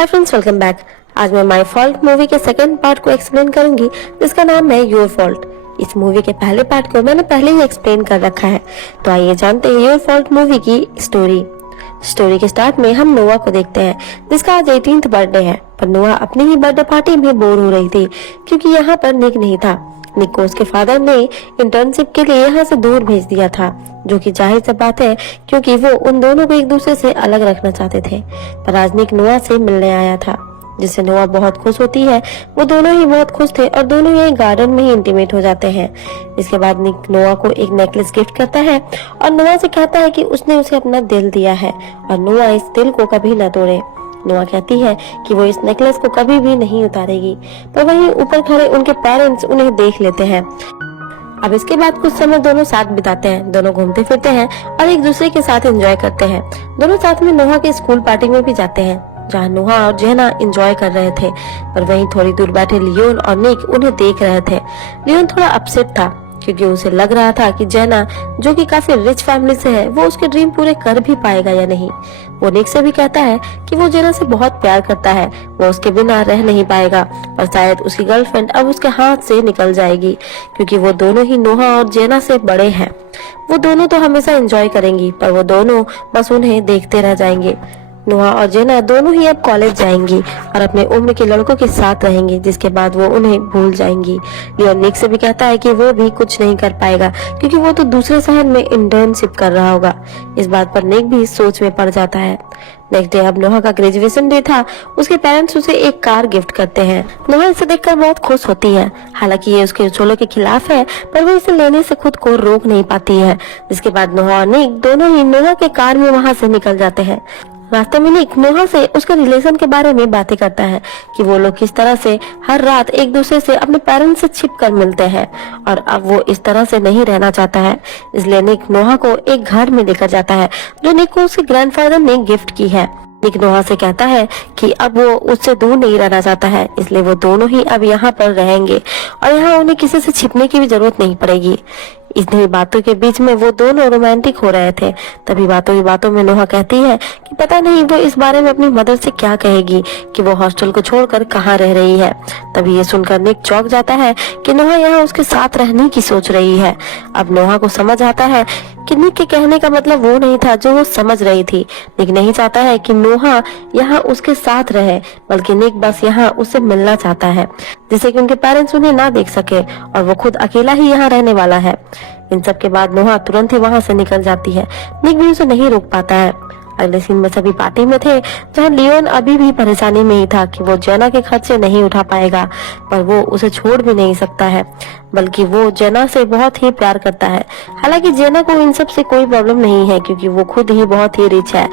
Hi friends, welcome back. आज मैं my fault movie के सेकंड पार्ट को एक्सप्लेन करूंगी, जिसका नाम है योर फॉल्ट। इस मूवी के पहले पार्ट को मैंने पहले ही एक्सप्लेन कर रखा है, तो आइए जानते हैं योर फॉल्ट मूवी की स्टोरी के स्टार्ट में हम नोआ को देखते हैं, जिसका आज 18th बर्थडे है। पर नोआ अपनी ही बर्थडे पार्टी में बोर हो रही थी, क्योंकि यहाँ पर निक नहीं था। निक को उसके फादर ने इंटर्नशिप के लिए यहाँ से दूर भेज दिया था, जो कि जाहिर सी बात है, क्योंकि वो उन दोनों को एक दूसरे से अलग रखना चाहते थे। पर आज निक नोआ से मिलने आया था, जिससे नोआ बहुत खुश होती है। वो दोनों ही बहुत खुश थे और दोनों ही गार्डन में ही इंटीमेट हो जाते हैं। इसके बाद निक नोआ को एक नेकलेस गिफ्ट करता है और नोआ से कहता है कि उसने उसे अपना दिल दिया है और नोआ इस दिल को कभी न तोड़े। नोआ कहती है कि वो इस नेकलेस को कभी भी नहीं उतारेगी, पर वहीं ऊपर खड़े उनके पेरेंट्स उन्हें देख लेते हैं। अब इसके बाद कुछ समय दोनों साथ बिताते हैं। दोनों घूमते फिरते हैं और एक दूसरे के साथ एंजॉय करते हैं। दोनों साथ में नोहा के स्कूल पार्टी में भी जाते हैं, जहाँ नोहा और जेना एंजॉय कर रहे थे। पर वहीं थोड़ी दूर बैठे लियोन और निक उन्हें देख रहे थे। लियोन थोड़ा अपसेट था, क्योंकि उसे लग रहा था कि जेना, जो कि काफी रिच फैमिली से है, वो उसके ड्रीम पूरे कर भी पाएगा या नहीं। वो निक से भी कहता है कि वो जेना से बहुत प्यार करता है, वो उसके बिना रह नहीं पाएगा, पर शायद उसकी गर्लफ्रेंड अब उसके हाथ से निकल जाएगी, क्योंकि वो दोनों ही नोहा और जेना से बड़े हैं। वो दोनों तो हमेशा एंजॉय करेंगी, पर वो दोनों बस उन्हें देखते रह जाएंगे। नोहा और जेना दोनों ही अब कॉलेज जाएंगी और अपने उम्र के लड़कों के साथ रहेंगी, जिसके बाद वो उन्हें भूल जाएंगी। लियोन निक से भी कहता है कि वो भी कुछ नहीं कर पाएगा, क्योंकि वो तो दूसरे शहर में इंटर्नशिप कर रहा होगा। इस बात पर निक भी सोच में पड़ जाता है। नेक्स्ट डे अब नोहा का ग्रेजुएशन डे था। उसके पेरेंट्स उसे एक कार गिफ्ट करते हैं। नोहा इसे देखकर बहुत खुश होती है। हालांकि ये उसके उछोलों के खिलाफ है, पर वो इसे लेने से खुद को रोक नहीं पाती है। जिसके बाद नोहा और निक दोनों ही नोहा के कार में वहाँ से निकल जाते हैं। रास्ते में निक नोहा से उसके रिलेशन के बारे में बातें करता है कि वो लोग किस तरह से हर रात एक दूसरे से अपने पेरेंट्स से छिप कर मिलते हैं, और अब वो इस तरह से नहीं रहना चाहता है। इसलिए निक नोहा को एक घर में लेकर जाता है, जो निक को उसके ग्रैंडफादर ने गिफ्ट की है। निक नोहा से कहता है कि अब वो उससे दूर नहीं रहना चाहता है, इसलिए वो दोनों ही अब यहाँ पर रहेंगे और यहाँ उन्हें किसी से छिपने की भी जरूरत नहीं पड़ेगी। इतनी बातों के बीच में वो दोनों रोमांटिक हो रहे थे। तभी बातों ही बातों में नोहा कहती है कि पता नहीं वो इस बारे में अपनी मदर से क्या कहेगी कि वो हॉस्टल को छोड़कर कहाँ रह रही है। तभी ये सुनकर निक चौंक जाता है कि नोहा यहाँ उसके साथ रहने की सोच रही है। अब नोहा को समझ आता है कि निक के कहने का मतलब वो नहीं था जो वो समझ रही थी। निक नहीं चाहता है कि नोहा यहाँ उसके साथ रहे, बल्कि निक बस यहाँ उससे मिलना चाहता है, जिससे कि उनके पेरेंट्स उन्हें ना देख सके और वो खुद अकेला ही यहाँ रहने वाला है। इन सब के बाद नोहा तुरंत ही वहाँ से निकल जाती है। निक भी उसे नहीं रोक पाता है। अगले सीन में सभी पार्टी में थे, जहाँ लियोन अभी भी परेशानी में ही था कि वो जेना के खर्चे नहीं उठा पाएगा, पर वो उसे छोड़ भी नहीं सकता है, बल्कि वो जेना से बहुत ही प्यार करता है। हालांकि जेना को इन सब से कोई प्रॉब्लम नहीं है, क्योंकि वो खुद ही बहुत ही रिच है।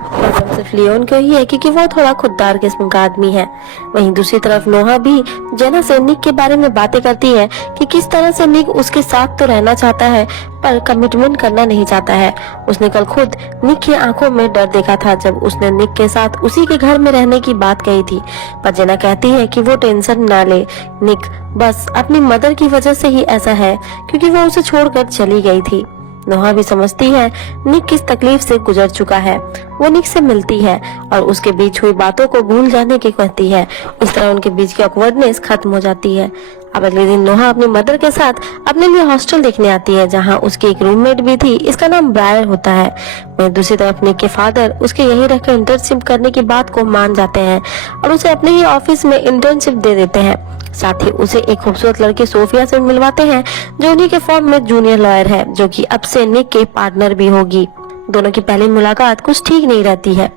प्रॉब्लम सिर्फ लियोन को ही है, क्योंकि वो थोड़ा खुददार किस्म का आदमी है। वहीं दूसरी तरफ नोहा भी जेना से निक के बारे में बातें करती है कि किस तरह से निक उसके साथ तो रहना चाहता है, पर कमिटमेंट करना नहीं चाहता है। उसने कल खुद निक की आंखों में डर देखा था, जब उसने निक के साथ उसी के घर में रहने की बात कही थी। पर जेना कहती है कि वो टेंशन ना ले, निक बस अपनी मदर की वजह से ही ऐसा है, क्योंकि वो उसे छोड़कर चली गई थी। नोहा भी समझती है निक किस तकलीफ से गुजर चुका है। वो निक से मिलती है और उसके बीच हुई बातों को भूल जाने की कहती है। इस तरह उनके बीच की ऑकवर्डनेस खत्म हो जाती है। अब अगले दिन नोहा अपनी मदर के साथ अपने लिए हॉस्टल देखने आती है, जहाँ उसकी एक रूममेट भी थी। इसका नाम ब्रायर होता है। वहीं दूसरी तरफ निक के फादर उसके यहीं रहकर इंटर्नशिप करने की बात को मान जाते हैं और उसे अपने ही ऑफिस में इंटर्नशिप दे देते हैं। साथ ही उसे एक खूबसूरत लड़की सोफिया से मिलवाते हैं, जो उन्हीं के फॉर्म में जूनियर लॉयर है, जो कि अब से निक के पार्टनर भी होगी। दोनों की पहली मुलाकात कुछ ठीक नहीं रहती है।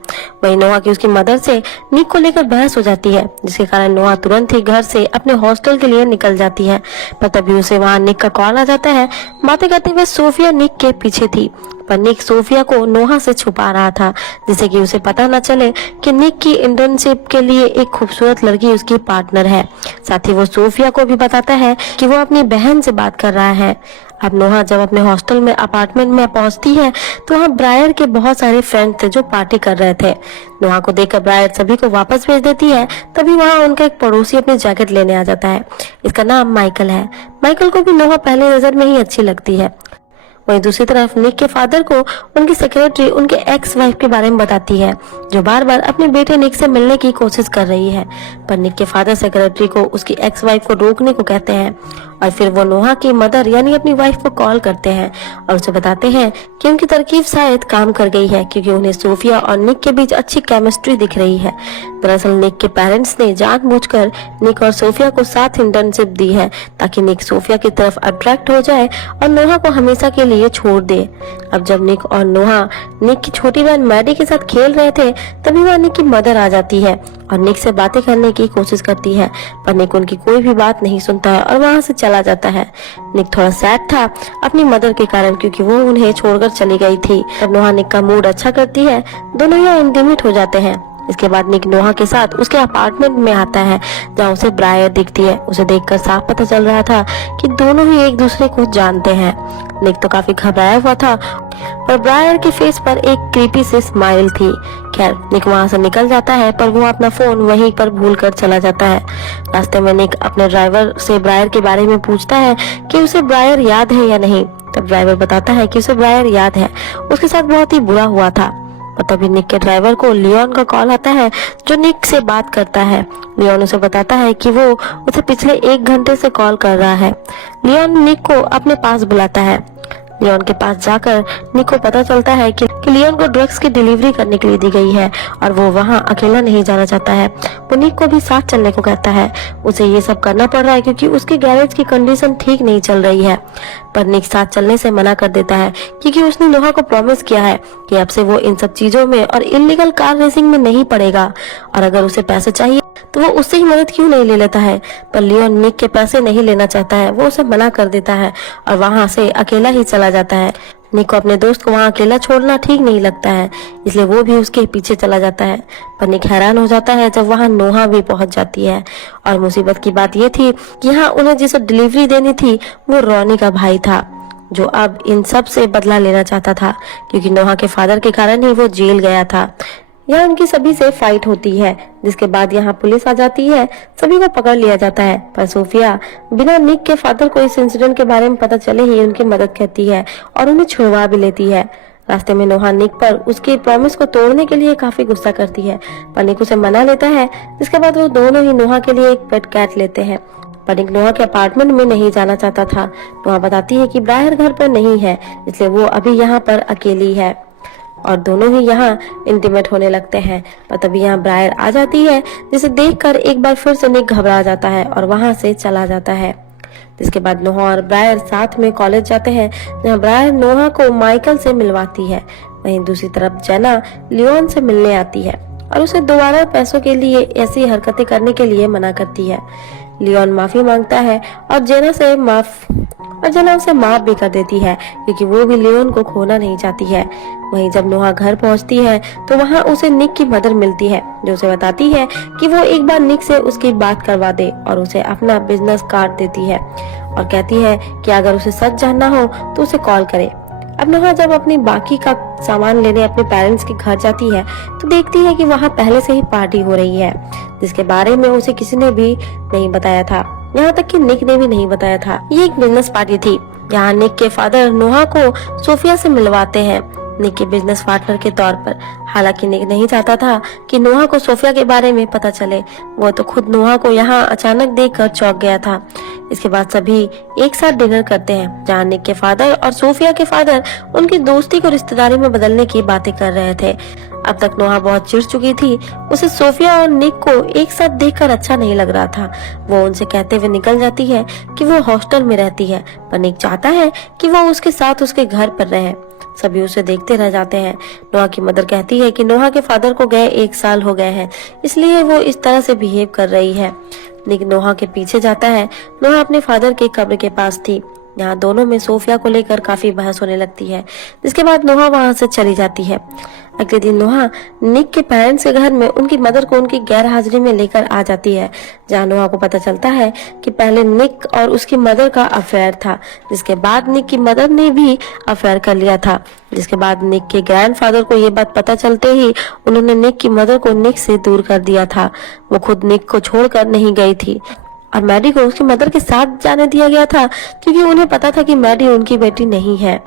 वहीं नोहा की उसकी मदर से निक को लेकर बहस हो जाती है, जिसके कारण नोहा तुरंत ही घर से अपने हॉस्टल के लिए निकल जाती है। पर तभी उसे वहाँ निक का कॉल आ जाता है। बातें करते हुए सोफिया निक के पीछे थी, पर निक सोफिया को नोहा से छुपा रहा था, जिससे कि उसे पता न चले कि निक की इंटर्नशिप के लिए एक खूबसूरत लड़की उसकी पार्टनर है। साथ ही वो सोफिया को भी बताता है कि वो अपनी बहन से बात कर रहा है। अब नोहा जब अपने हॉस्टल में अपार्टमेंट में पहुंचती है, तो वहाँ ब्रायर के बहुत सारे फ्रेंड थे जो पार्टी कर रहे थे। नोहा को देखकर ब्रायर सभी को वापस भेज देती है। तभी वहाँ उनका एक पड़ोसी अपनी जैकेट लेने आ जाता है। इसका नाम माइकल है। माइकल को भी नोहा पहले नजर में ही अच्छी लगती है। वहीं दूसरी तरफ निक के फादर को उनकी सेक्रेटरी उनके एक्स वाइफ के बारे में बताती है जो बार बार अपने बेटे निक से मिलने की कोशिश कर रही है। पर निक के फादर सेक्रेटरी को उसकी एक्स वाइफ को रोकने को कहते हैं और फिर वो नोहा की मदर यानी अपनी वाइफ को कॉल करते हैं और उसे बताते हैं कि उनकी तरकीब शायद काम कर गई है, क्योंकि उन्हें सोफिया और निक के बीच अच्छी केमिस्ट्री दिख रही है। दरअसल निक के पेरेंट्स ने जानबूझकर निक और सोफिया को साथ इंटर्नशिप दी है ताकि निक सोफिया की तरफ अट्रैक्ट हो जाए और नोहा को हमेशा के लिए छोड़ दे। अब जब निक और नोहा निक की छोटी बहन मैडी के साथ खेल रहे थे तभी वहाँ निक की मदर आ जाती है और निक से बातें करने की कोशिश करती है, पर निक उनकी कोई भी बात नहीं सुनता है और वहाँ से चला जाता है। निक थोड़ा सैड था अपनी मदर के कारण, क्योंकि वो उन्हें छोड़कर चली गई थी। तब नोहा निक का मूड अच्छा करती है, दोनों यहाँ इंटीमेट हो जाते हैं। इसके बाद निक नोहा के साथ उसके अपार्टमेंट में आता है जहाँ उसे ब्रायर दिखती है। उसे देखकर साफ पता चल रहा था कि दोनों ही एक दूसरे को जानते हैं। निक तो काफी घबराया हुआ था पर ब्रायर के फेस पर एक क्रीपी सी स्माइल थी। खैर निक वहाँ से निकल जाता है पर वो अपना फोन वहीं पर भूल कर चला जाता है। रास्ते में निक अपने ड्राइवर से ब्रायर के बारे में पूछता है कि उसे ब्रायर याद है या नहीं। तब ड्राइवर बताता है कि उसे ब्रायर याद है, उसके साथ बहुत ही बुरा हुआ था। और तभी निक के ड्राइवर को लियोन का कॉल आता है जो निक से बात करता है। लियोन उसे बताता है कि वो उसे पिछले 1 घंटे से कॉल कर रहा है। लियोन निक को अपने पास बुलाता है। लियोन के पास जाकर निक को पता चलता है कि लियोन को ड्रग्स की डिलीवरी करने के लिए दी गई है और वो वहाँ अकेला नहीं जाना चाहता है। वो निक को भी साथ चलने को कहता है। उसे ये सब करना पड़ रहा है क्योंकि उसके गैरेज की कंडीशन ठीक नहीं चल रही है, पर निक साथ चलने से मना कर देता है क्योंकि उसने नोहा को प्रॉमिस किया है कि अब से वो इन सब चीजों में और इलीगल कार रेसिंग में नहीं पड़ेगा और अगर उसे पैसे चाहिए तो वो उससे ही मदद क्यों नहीं ले लेता है। पर लियोन निक के पैसे नहीं लेना चाहता है, वो उसे मना कर देता है और वहाँ से अकेला ही चला जाता है। निक को अपने दोस्त को वहाँ अकेला छोड़ना ठीक नहीं लगता है, इसलिए वो भी उसके पीछे चला जाता है। पर निक हैरान हो जाता है जब वहाँ नोहा भी पहुंच जाती है। और मुसीबत की बात ये थी कि यहाँ उन्हें जिसे डिलीवरी देनी थी वो रोनी का भाई था, जो अब इन सब से बदला लेना चाहता था क्योंकि नोहा के फादर के कारण ही वो जेल गया था। यहाँ उनकी सभी से फाइट होती है, जिसके बाद यहाँ पुलिस आ जाती है, सभी को पकड़ लिया जाता है। पर सोफिया बिना निक के फादर को इस इंसिडेंट के बारे में पता चले ही उनकी मदद करती है और उन्हें छुड़वा भी लेती है। रास्ते में नोहा निक पर उसके प्रॉमिस को तोड़ने के लिए काफी गुस्सा करती है, पर निक उसे मना लेता है। जिसके बाद वो दोनों ही नोहा के लिए एक पेट कैट लेते हैं। पर निक नोहा के अपार्टमेंट में नहीं जाना चाहता था। नोहा बताती है कि ब्रायर घर पर नहीं है, इसलिए वो अभी यहाँ पर अकेली है और दोनों ही यहाँ इंटीमेट होने लगते हैं। पर तभी यहाँ ब्रायर आ जाती है, जिसे देखकर एक बार फिर से निक घबरा जाता है और वहाँ से चला जाता है। जिसके बाद नोहा और ब्रायर साथ में कॉलेज जाते हैं, जहाँ ब्रायर नोहा को माइकल से मिलवाती है। वहीं दूसरी तरफ जेना लियोन से मिलने आती है और उसे दोबारा पैसों के लिए ऐसी हरकतें करने के लिए मना करती है। लियोन माफी मांगता है और जेना उसे माफ भी कर देती है क्योंकि वो भी लियोन को खोना नहीं चाहती है। वहीं जब नोहा घर पहुंचती है तो वहां उसे निक की मदर मिलती है, जो उसे बताती है कि वो एक बार निक से उसकी बात करवा दे और उसे अपना बिजनेस कार्ड देती है और कहती है कि अगर उसे सच जानना हो तो उसे कॉल करे। अब नोहा जब अपनी बाकी का सामान लेने अपने पेरेंट्स के घर जाती है तो देखती है कि वहाँ पहले से ही पार्टी हो रही है, जिसके बारे में उसे किसी ने भी नहीं बताया था, यहाँ तक कि निक ने भी नहीं बताया था। ये एक बिजनेस पार्टी थी जहाँ निक के फादर नोहा को सोफिया से मिलवाते हैं निक के बिजनेस पार्टनर के तौर पर। हालांकि निक नहीं चाहता था कि नोहा को सोफिया के बारे में पता चले, वो तो खुद नोहा को यहाँ अचानक देखकर चौंक गया था। इसके बाद सभी एक साथ डिनर करते हैं, जहाँ निक के फादर और सोफिया के फादर उनकी दोस्ती को रिश्तेदारी में बदलने की बातें कर रहे थे। अब तक नोहा बहुत चिढ़ चुकी थी, उसे सोफिया और निक को एक साथ देखकर अच्छा नहीं लग रहा था। वो उनसे कहते हुए निकल जाती है कि वो हॉस्टल में रहती है, पर निक चाहता है कि वो उसके साथ उसके घर पर रहे। सभी उसे देखते रह जाते हैं। नोहा की मदर कहती है कि नोहा के फादर को गए 1 साल हो गए हैं, इसलिए वो इस तरह से बिहेव कर रही है। निक नोहा के पीछे जाता है। नोहा अपने फादर की कब्र के पास थी। यहाँ दोनों में सोफिया को लेकर काफी बहस होने लगती है, जिसके बाद नोहा वहाँ से चली जाती है। अगले दिन नोहा निक के पेरेंट्स के घर में उनकी मदर को उनकी गैर हाजिरी में लेकर आ जाती है, जहाँ नोहा को पता चलता है कि पहले निक और उसकी मदर का अफेयर था, जिसके बाद निक की मदर ने भी अफेयर कर लिया था। जिसके बाद निक के ग्रैंडफादर को ये बात पता चलते ही उन्होंने निक की मदर को निक से दूर कर दिया था। वो खुद निक को छोड़कर नहीं गई थी और मैडी को उसकी मदर के साथ जाने दिया गया था क्योंकि उन्हें पता था कि मैडी उनकी बेटी नहीं है।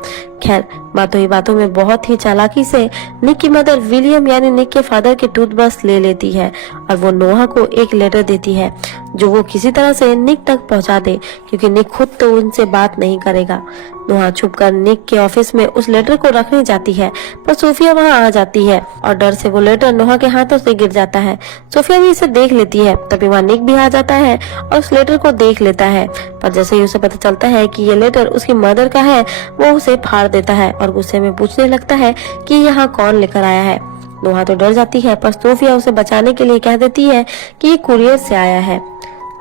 खैर, बातों ही बातों में बहुत ही चालाकी से निक की मदर विलियम यानी निक के फादर की टूथब्रश ले लेती है और वो नोहा को एक लेटर देती है जो वो किसी तरह से निक तक पहुंचा दे क्योंकि निक खुद तो उनसे बात नहीं करेगा। नोहा छुपकर निक के ऑफिस में उस लेटर को रखने जाती है पर सोफिया वहां आ जाती है और डर से वो लेटर नोहा के हाथों से गिर जाता है। सोफिया भी इसे देख लेती है, तभी वहां निक भी आ जाता है और उस लेटर को देख लेता है। पर जैसे ही उसे पता चलता है कि ये लेटर उसकी मदर का है, वो उसे फाड़ देता है और गुस्से में पूछने लगता है कि यहाँ कौन लेकर आया है। नोहा तो डर जाती है पर सोफिया उसे बचाने के लिए कह देती है कि ये कुरियर से आया है।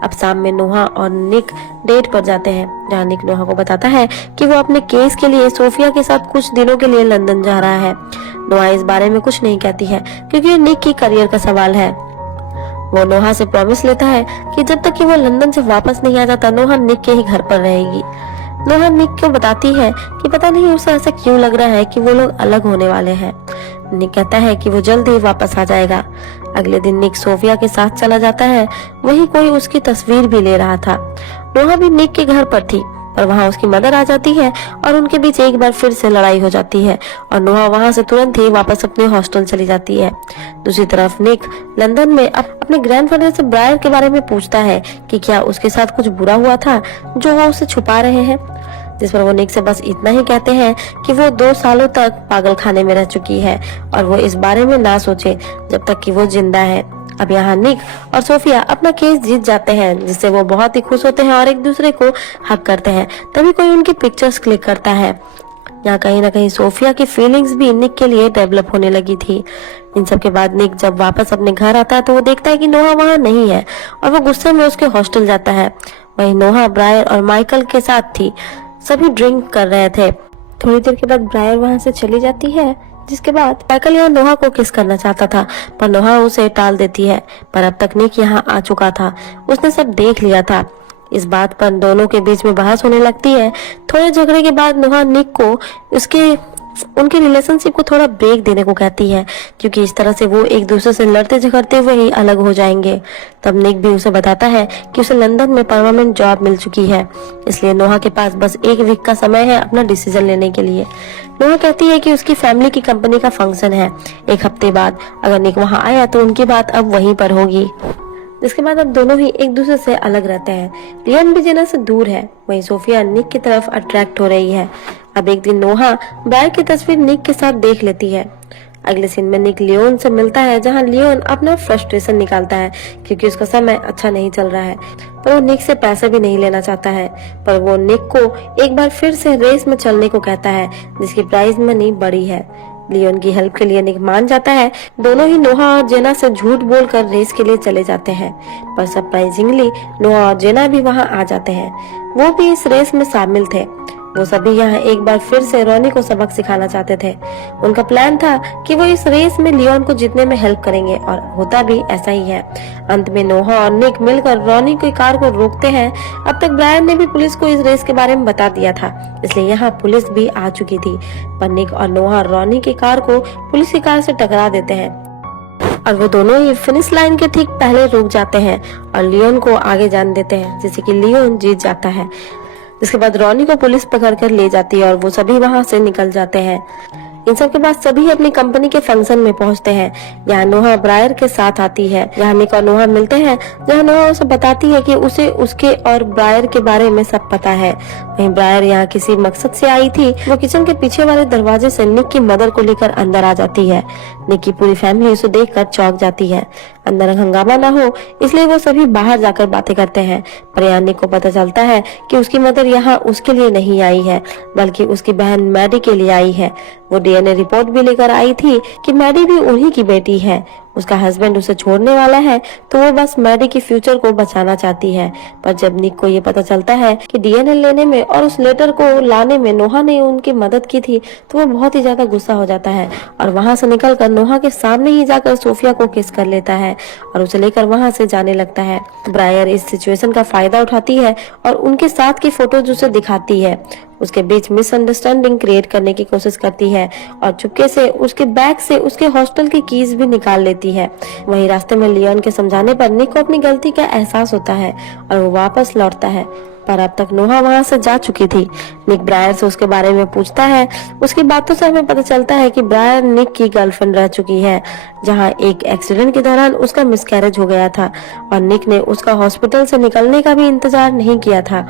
अब शाम में नोहा और निक डेट पर जाते हैं जहाँ निक नोहा को बताता है कि वो अपने केस के लिए सोफिया के साथ कुछ दिनों के लिए लंदन जा रहा है। नोहा इस बारे में कुछ नहीं कहती है क्योंकि निक की करियर का सवाल है। वो नोहा से प्रॉमिस लेता है कि जब तक कि वो लंदन से वापस नहीं आ जाता नोहा निक के ही घर पर रहेगी। नोहा निक को बताती है कि पता नहीं उसे ऐसा क्यों लग रहा है कि वो लोग अलग होने वाले हैं। निक कहता है कि वो जल्द ही वापस आ जाएगा। अगले दिन निक सोफिया के साथ चला जाता है, वहीं कोई उसकी तस्वीर भी ले रहा था। नोहा भी निक के घर पर थी पर वहां उसकी मदर आ जाती है और उनके बीच एक बार फिर से लड़ाई हो जाती है और नोहा वहां से तुरंत ही वापस अपने हॉस्टल चली जाती है। दूसरी तरफ निक लंदन में अपने ग्रैंडफादर से ब्रायर के बारे में पूछता है कि क्या उसके साथ कुछ बुरा हुआ था जो वो उसे छुपा रहे हैं, जिस पर वो निक से बस इतना ही कहते हैं कि वो 2 सालों तक पागल खाने में रह चुकी है और वो इस बारे में ना सोचे जब तक कि वो जिंदा है। अब यहाँ निक और सोफिया अपना केस जीत जाते हैं जिससे वो बहुत ही खुश होते हैं और एक दूसरे को हक करते हैं। तभी कोई उनकी पिक्चर्स क्लिक करता है। यहाँ कहीं ना कहीं सोफिया की फीलिंग्स भी निक के लिए डेवलप होने लगी थी। इन सब के बाद निक जब वापस अपने घर आता है तो वो देखता है कि नोहा वहाँ नहीं है और वो गुस्से में उसके हॉस्टल जाता है। वहीं नोहा ब्रायर और माइकल के साथ थी, सभी ड्रिंक कर रहे थे। थोड़ी देर के बाद ब्रायर वहां से चली जाती है, जिसके बाद माइकल यहाँ नोहा को किस करना चाहता था पर नोहा उसे टाल देती है। पर अब तक निक यहाँ आ चुका था, उसने सब देख लिया था। इस बात पर दोनों के बीच में बहस होने लगती है। थोड़े झगड़े के बाद नोहा निक को उनके रिलेशनशिप को थोड़ा ब्रेक देने को कहती है क्योंकि इस तरह से वो एक दूसरे से लड़ते झगड़ते हुए ही अलग हो जाएंगे। तब निक भी उसे बताता है कि उसे लंदन में परमानेंट जॉब मिल चुकी है, इसलिए नोहा के पास बस 1 वीक का समय है अपना डिसीजन लेने के लिए। नोहा कहती है कि उसकी फैमिली की कंपनी का फंक्शन है 1 हफ्ते बाद, अगर निक वहाँ आया तो उनकी बात अब वहीं पर होगी। जिसके बाद अब दोनों ही एक दूसरे से अलग रहते हैं। लियोन भी जेना से दूर है, वहीं सोफिया निक की तरफ अट्रैक्ट हो रही है। अब एक दिन नोहा ब्रायर की तस्वीर निक के साथ देख लेती है। अगले सीन में निक लियोन से मिलता है जहां लियोन अपना फ्रस्ट्रेशन निकालता है क्योंकि उसका समय अच्छा नहीं चल रहा है, पर वो निक से पैसे भी नहीं लेना चाहता है। पर वो निक को एक बार फिर से रेस में चलने को कहता है जिसकी प्राइज मनी बड़ी है। लियोन की हेल्प के लिए निक मान जाता है। दोनों ही नोहा और जेना से झूठ बोलकर रेस के लिए चले जाते हैं, पर सरप्राइजिंगली नोहा और जेना भी वहां आ जाते हैं। वो भी इस रेस में शामिल थे। वो सभी यहाँ एक बार फिर से रॉनी को सबक सिखाना चाहते थे। उनका प्लान था कि वो इस रेस में लियोन को जीतने में हेल्प करेंगे और होता भी ऐसा ही है। अंत में नोहा और निक मिलकर रॉनी की कार को रोकते हैं। अब तक ब्रायर ने भी पुलिस को इस रेस के बारे में बता दिया था, इसलिए यहाँ पुलिस भी आ चुकी थी। पर निक और नोहा रॉनी की कार को पुलिस की कार से टकरा देते हैं और वो दोनों ही फिनिश लाइन के ठीक पहले रुक जाते हैं और लियोन को आगे जाने देते हैं, जिससे कि लियोन जीत जाता है। इसके बाद रॉनी को पुलिस पकड़कर ले जाती है और वो सभी वहां से निकल जाते हैं। इन सब के बाद सभी अपनी कंपनी के फंक्शन में पहुंचते हैं। यहाँ नोहा ब्रायर के साथ आती है। यहाँ निक और नोहा मिलते हैं, जहाँ नोहा उसे बताती है कि उसे उसके और ब्रायर के बारे में सब पता है। वहीं ब्रायर यहाँ किसी मकसद से आई थी। वो किचन के पीछे वाले दरवाजे से निक की मदर को लेकर अंदर आ जाती है। निक की पूरी फैमिली उसे देखकर चौंक जाती है। अंदर हंगामा ना हो इसलिए वो सभी बाहर जाकर बातें करते हैं। पर यहाँ निक को पता चलता है कि उसकी मदर यहाँ उसके लिए नहीं आई है, बल्कि उसकी बहन मैडी के लिए आई है। वो डीएनए रिपोर्ट भी लेकर आई थी कि मैडी भी उन्हीं की बेटी है। उसका हस्बैंड उसे छोड़ने वाला है तो वो बस मैडी की फ्यूचर को बचाना चाहती है। पर जब निक को ये पता चलता है कि डीएनए लेने में और उस लेटर को लाने में नोहा ने उनकी मदद की थी तो वो बहुत ही ज्यादा गुस्सा हो जाता है और वहां से निकलकर नोहा के सामने ही जाकर सोफिया को किस कर लेता है और उसे लेकर वहां से जाने लगता है। ब्रायर इस सिचुएशन का फायदा उठाती है और उनके साथ की फोटोज उसे दिखाती है। उसके बीच मिसअंडरस्टैंडिंग क्रिएट करने की कोशिश करती है और चुपके से उसके बैग से उसके हॉस्टल की कीज भी निकाल लेती देती है। वहीं रास्ते में लियोन के समझाने पर निक को अपनी गलती का एहसास होता है और वो वापस लौटता है, पर अब तक नोहा वहां से जा चुकी थी। निक ब्रायर से उसके बारे में पूछता है। उसकी बातों से हमें पता चलता है कि ब्रायर निक की गर्लफ्रेंड रह चुकी है, जहां एक एक्सीडेंट के दौरान उसका मिसकैरेज हो गया था और निक ने उसका हॉस्पिटल से निकलने का भी इंतजार नहीं किया था।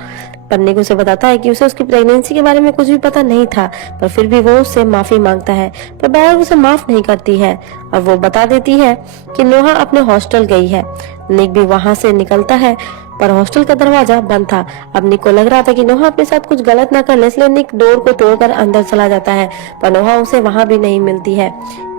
पर निक उसे बताता है कि उसे उसकी प्रेगनेंसी के बारे में कुछ भी पता नहीं था, पर फिर भी वो उससे माफी मांगता है, पर ब्रायर उसे माफ नहीं करती है और वो बता देती है कि नोहा अपने हॉस्टल गई है। निक भी वहां से निकलता है, पर हॉस्टल का दरवाजा बंद था। अब निक को लग रहा था कि नोहा अपने साथ कुछ गलत ना कर ले, इसलिए निक डोर को तोड़कर अंदर चला जाता है, पर नोहा उसे वहां भी नहीं मिलती है।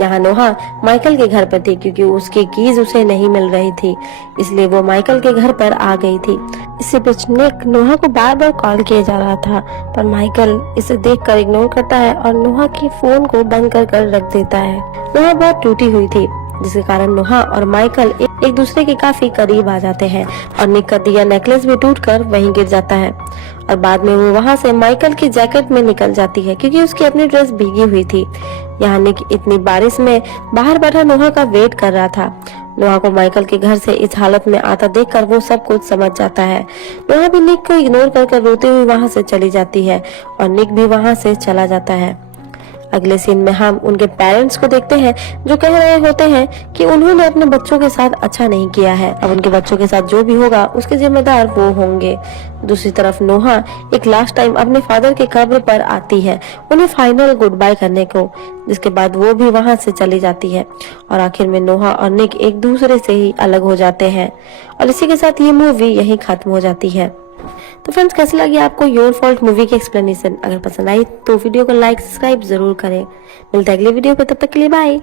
यहाँ नोहा माइकल के घर पर थी, क्योंकि उसकी कीज उसे नहीं मिल रही थी, इसलिए वो माइकल के घर पर आ गई थी। इसी बीच निक नोहा को बार बार कॉल किया जा रहा था, पर माइकल इसे देखकर इग्नोर करता है और नोहा के फोन को बंद कर रख देता है। नोहा बहुत टूटी हुई थी, जिसके कारण नोहा और माइकल एक दूसरे के काफी करीब आ जाते हैं और निक का दिया नेकलेस भी टूटकर वहीं गिर जाता है और बाद में वो वहां से माइकल की जैकेट में निकल जाती है, क्योंकि उसकी अपनी ड्रेस भीगी हुई थी। यहाँ निक इतनी बारिश में बाहर बैठा नोहा का वेट कर रहा था। नोहा को माइकल के घर से इस हालत में आता देखकर वो सब कुछ समझ जाता है। नोहा भी निक को इग्नोर कर रोते हुए वहां से चली जाती है और निक भी वहां से चला जाता है। अगले सीन में हम उनके पेरेंट्स को देखते हैं, जो कह रहे होते हैं कि उन्होंने अपने बच्चों के साथ अच्छा नहीं किया है, अब उनके बच्चों के साथ जो भी होगा उसके जिम्मेदार वो होंगे। दूसरी तरफ नोहा एक लास्ट टाइम अपने फादर के कब्र पर आती है उन्हें फाइनल गुड बाय करने को, जिसके बाद वो भी वहां से चली जाती है और आखिर में नोहा और निक एक दूसरे से ही अलग हो जाते हैं और इसी के साथ ये मूवी यही खत्म हो जाती है। तो फ्रेंड्स, कैसी लगी आपको योर फॉल्ट मूवी की एक्सप्लेनेशन? अगर पसंद आई तो वीडियो को लाइक सब्सक्राइब जरूर करें। मिलते हैं अगले वीडियो पे, तब तक के लिए बाय।